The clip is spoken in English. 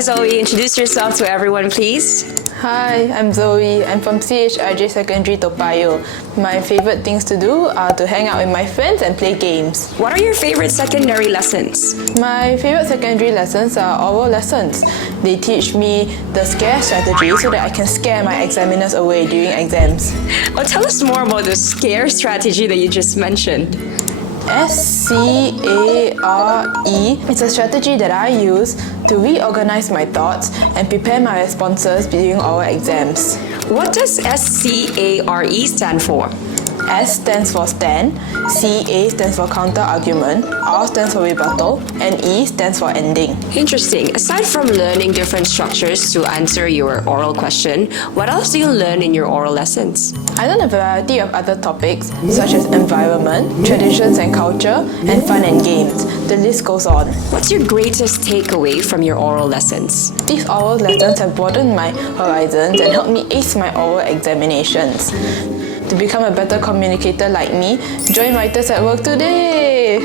Zoe. Introduce yourself to everyone, please. Hi, I'm Zoe. I'm from CHRJ Secondary Toa Payoh. My favorite things to do are to hang out with my friends and play games. What are your favorite secondary lessons? My favorite secondary lessons are oral lessons. They teach me the scare strategy so that I can scare my examiners away during exams. Oh, tell us more about the scare strategy that you just mentioned. SCARE is a strategy that I use to reorganize my thoughts and prepare my responses during oral exams. What does SCARE stand for? S stands for stand, CA stands for counter-argument, R stands for rebuttal, and E stands for ending. Interesting. Aside from learning different structures to answer your oral question, what else do you learn in your oral lessons? I learn a variety of other topics such as environment, traditions and culture, and fun and games. The list goes on. What's your greatest takeaway from your oral lessons? These oral lessons have broadened my horizons and helped me ace my oral examinations. To become a better communicator like me, join Writers at Work today!